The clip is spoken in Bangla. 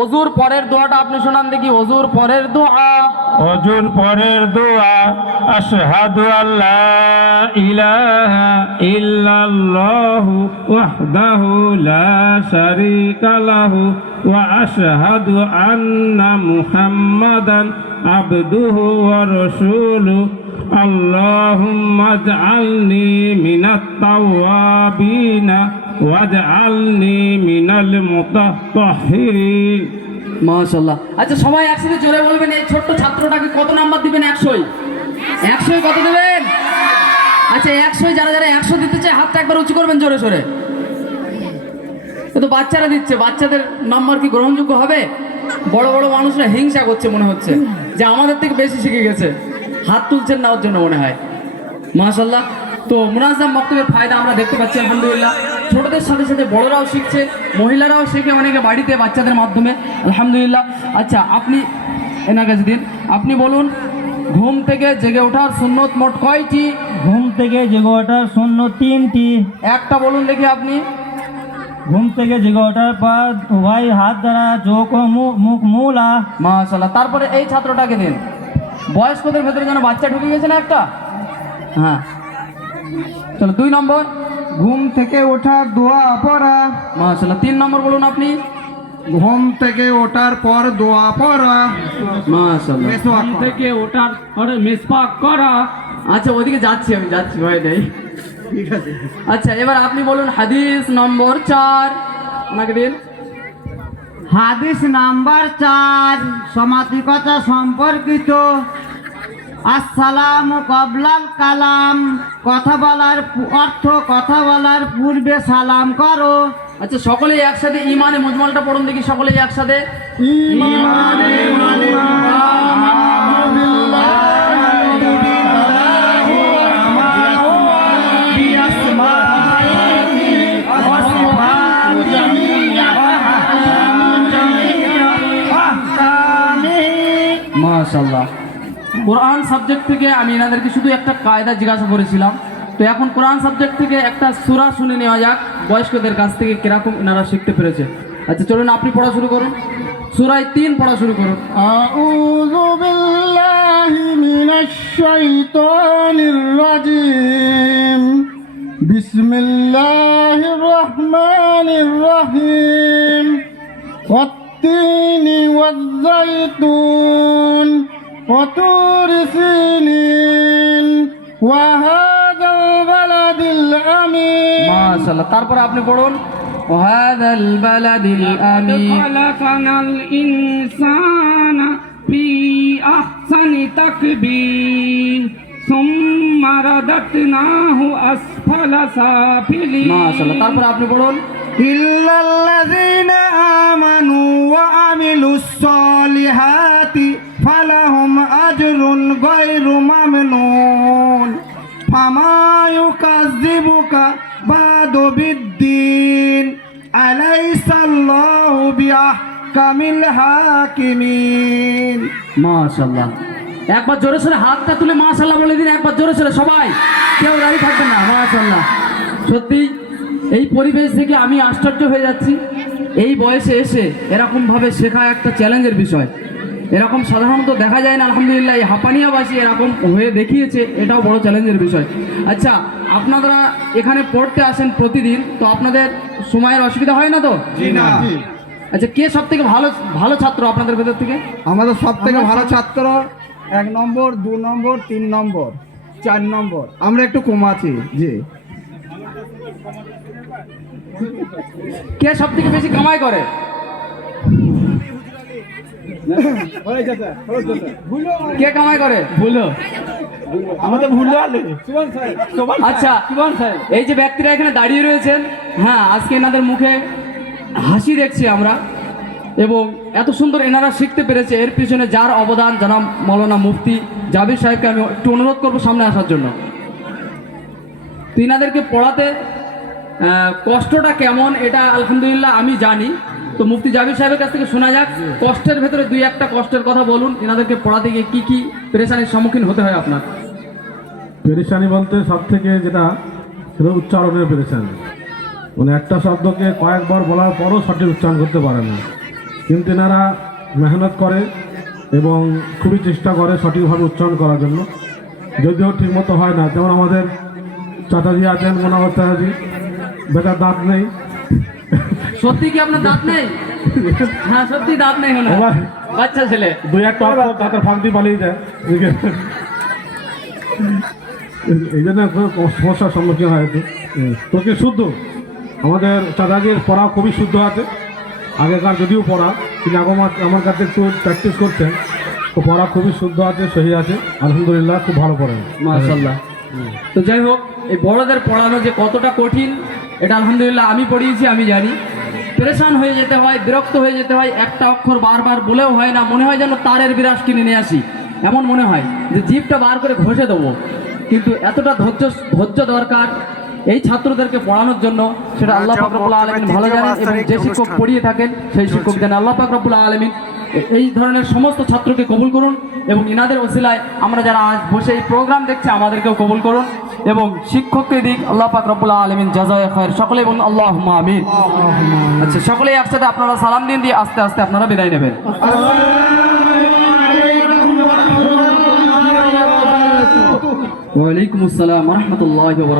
ওযুর পরের দোয়াটা আপনি শোনান দেখি, ওযুর পরের দোয়া। ওযুর পরের দোয়া আশহাদু আল্লা ইলাহা ইল্লাল্লাহু ওয়াহদাহু লা শারীকা লাহু ওয়া আশহাদু আন্না মুহাম্মাদান আবদুহু ওয়া রাসূলুহু আল্লাহুম্মা ইজআলনি মিনাত তাওয়াবিনা ওয়াজআলনি মিনাল মুতাহহিরিন। মাশাআল্লাহ। আচ্ছা সবাই একসাথে জোরে বলবেন, এই ছোট্ট ছাত্রটাকে কত নাম্বার দিবেন? 100। 100 কত দেবেন? আচ্ছা 100 যারা যারা 100 দিতে চায় হাতটা একবার উঁচু করবেন জোরে সোরে। এ তো বাচ্চারা দিচ্ছে, বাচ্চাদের নাম্বার কি গ্রহণযোগ্য হবে? বড় বড় মানুষরা হিংসা করছে মনে হচ্ছে যে আমাদের থেকে বেশি শিখে গেছে, হাত তুলছেন না ওর জন্য মনে হয়। মাশাআল্লাহ। তো মুনাজ্জাম বক্তব্যের ফায়দা আমরা দেখতে পাচ্ছি আলহামদুলিল্লাহ। ছোটদের সাথে সাথে বড়রাও শিখছে, মহিলারাও শেখে অনেকে বাড়িতে বাচ্চাদের মাধ্যমে আলহামদুলিল্লাহ। আচ্ছা আপনি এনার কাছে দিন, আপনি বলুন ঘুম থেকে জেগে ওঠার সুন্নত মোট কয়টি? ঘুম থেকে জেগে ওঠার সুন্নত 3টি। একটা বলুন দেখি আপনি। ঘুম থেকে জেগে ওঠার পর উভয় হাত দ্বারা চোখ ও মুখ মুলা। মাশাআল্লাহ। তারপরে এই ছাত্রটাকে দিন, বয়স্কদের ভেতরে যেন বাচ্চা ঢুকে গেছে না একটা। হ্যাঁ চলো 2 নম্বর। ঘুম থেকে ওঠার দোয়া পড়া। মাশাআল্লাহ। 3 নম্বর বলুন আপনি। ঘুম থেকে ওঠার পর দোয়া পড়া। মাশাআল্লাহ। মেসওয়াক করা। থেকে ওঠার পরে মিসওয়াক করা। আচ্ছা ওদিকে যাচ্ছি, আমি যাচ্ছি, ভয় নেই। ঠিক আছে। আচ্ছা এবার আপনি বলুন হাদিস নম্বর 4, ওনাকে দিন। হাদিস নাম্বার 4 সমাধিকতা সম্পর্কিত। আসসালামু কবলাল কালাম, কথা বলার অর্থ কথা বলার পূর্বে সালাম করো। আচ্ছা সকলেই একসাথে ইমানে মুজমালটা পড়ুন দেখি, সকলেই একসাথে। ঈমানে মাশাআল্লাহ। কোরআন সাবজেক্ট থেকে আমি এনাদেরকে শুধু একটা কায়দা জিজ্ঞাসা করেছিলাম, তো এখন কোরআন সাবজেক্ট থেকে একটা সূরা শুনে নেওয়া যাক বয়স্কদের কাছ থেকে কিরকম এনারা শিখতে পেরেছে। আচ্ছা চলুন আপনি পড়া শুরু করুন, সূরা 3 পড়া শুরু করুন। আউযু বিল্লাহি মিনাশ শাইতানির রাজীম। বিসমিল্লাহির রহমানির রহিম। ওয়াত-তিনি ওয়াজ-যাইতুন ওয়া তুরি সিনিন ওয়া হাযাল বালাদিল আমিন। মাশাআল্লাহ। তারপর আপনি পড়ুন ওয়াহাদাল বালাদিল আমিন। খালাকানাল ইনসানা ফি আহসানি তাকবীর সুম্মা রাদাতনাহু আসফালা সাফিলিন। মাশাআল্লাহ। তারপর আপনি পড়ুন ইল্লাল্লাযীনা আমানু ওয়া আমিলুস সলিহাতি ফালাহুম আজরুন গায়রু মামনুন ফামা ইউকাযযিবুকা বাদু বিদ্দীন আলাইসাল্লাহু বিআহকামিল হাকিমিন। মাশাআল্লাহ। একবার জোরে সোরে হাতটা তুলে মাশাআল্লাহ বলে দিন, একবার জোরে সোরে সবাই, কেউ দাঁড়িয়ে থাকবেন না। মাশাআল্লাহ। সত্যি এই পরিবেশ থেকে আমি আশ্চর্য হয়ে যাচ্ছি, এই বয়সে এসে এরকমভাবে শেখা একটা চ্যালেঞ্জের বিষয়। এরকম সাধারণত দেখা যায় না আলহামদুলিল্লাহ। এই হাঁপানিয়াবাসী এরকম হয়ে দেখিয়েছে, এটাও বড় চ্যালেঞ্জের বিষয়। আচ্ছা আপনারা এখানে পড়তে আসেন প্রতিদিন, তো আপনাদের সময়ের অসুবিধা হয় না তো? জি না। আচ্ছা কে সব থেকে ভালো ভালো ছাত্র আপনাদের ভেতর থেকে? আমাদের সবথেকে ভালো ছাত্র 1 নম্বর, 2 নম্বর, 3 নম্বর, 4 নম্বর। আমরা একটু কম আছি। জি। কে সব থেকে বেশি কামাই করে? কে কামাই করে? ভুলো আমাদের ভুল আলে। আচ্ছা এই যে ব্যক্তিরা এখানে দাঁড়িয়ে রয়েছেন, হ্যাঁ আজকে এনাদের মুখে হাসি দেখছি আমরা, এবং এত সুন্দর এনারা শিখতে পেরেছে, এর পিছনে যার অবদান জনাব মাওলানা মুফতি জাবির সাহেবকে আমি একটু অনুরোধ করবো সামনে আসার জন্য। তো এনাদেরকে পড়াতে কষ্টটা কেমন এটা আলহামদুলিল্লাহ আমি জানি, তো মুফতি জাবির সাহেবের কাছ থেকে শোনা যাক কষ্টের ভেতরে 2-1টা কষ্টের কথা বলুন। এনাদেরকে পড়াতে গিয়ে কী কী পেরেশানির সম্মুখীন হতে হয় আপনার? পেরেশানি বলতে সব থেকে যেটা সেটা উচ্চারণের পেরেশানি। মানে একটা শব্দকে কয়েকবার বলার পরও সঠিক উচ্চারণ করতে পারে না। কিন্তু এনারা মেহনত করে এবং খুবই চেষ্টা করে সঠিকভাবে উচ্চারণ করার জন্য, যদিও ঠিকমতো হয় না। যেমন আমাদের চাচাজি আছেন, মোনামত চাচাজি, বেটার দাঁত নেই। সত্যি কি আপনার দাঁত নেই? হ্যাঁ সত্যি দাঁত নেই হলো, এবার বাচ্চা ছেলে। দুই একটা অক্ষর দাঁতের ফাঁক দিয়ে পালিয়ে যায়, এই জন্য খুব সমস্যার সম্মুখীন হয়েছে। তোকে শুদ্ধ, আমাদের চাচাজির পড়া খুবই শুদ্ধ আছে। আগেকার যদিও পড়া, তিনি আমার কাছে একটু প্র্যাকটিস করছেন, তো পড়া খুবই শুদ্ধ আছে, সহি আছে, আলহামদুলিল্লাহ খুব ভালো পড়েন। মাশাআল্লাহ। তো যাই হোক, এই বড়দের পড়ানো যে কতটা কঠিন এটা আলহামদুলিল্লাহ আমি পড়িয়েছি, আমি জানি। পরেশান হয়ে যেতে হয়, বিরক্ত হয়ে যেতে হয়, একটা অক্ষর বারবার বলেও হয় না, মনে হয় যেন তারের বিরাস কিনে নিয়ে আসি, এমন মনে হয় যে জিভটা বার করে ঘষে দেবো। কিন্তু এতটা ধৈর্য দরকার এই ছাত্রদেরকে পড়ানোর জন্য, সেটা আল্লাহ পাক রব্বুল আলামিন ভালো জানেন। এবং যে শিক্ষক পড়িয়ে থাকেন সেই শিক্ষক জানেন। আল্লাহ পাক রব্বুল আলামিন এই ধরনের সমস্ত ছাত্রকে কবুল করুন এবং ইনাদের ওসিলায় আমরা যারা আজ বসে এই প্রোগ্রাম দেখছি আমাদেরকেও কবুল করুন এবং শিক্ষককে দিক আল্লাহ পাক রব্বুল আলামিন জাযায়ে খায়র। সকলেই বলুন আল্লাহুম্মা আমিন। আচ্ছা, সকলেই একসাথে আপনারা সালাম দিন, দিয়ে আস্তে আস্তে আপনারা বিদায় নেবেন। ওয়া আলাইকুম আসসালাম ওয়া রাহমাতুল্লাহি ওয়া বারাকাতুহু।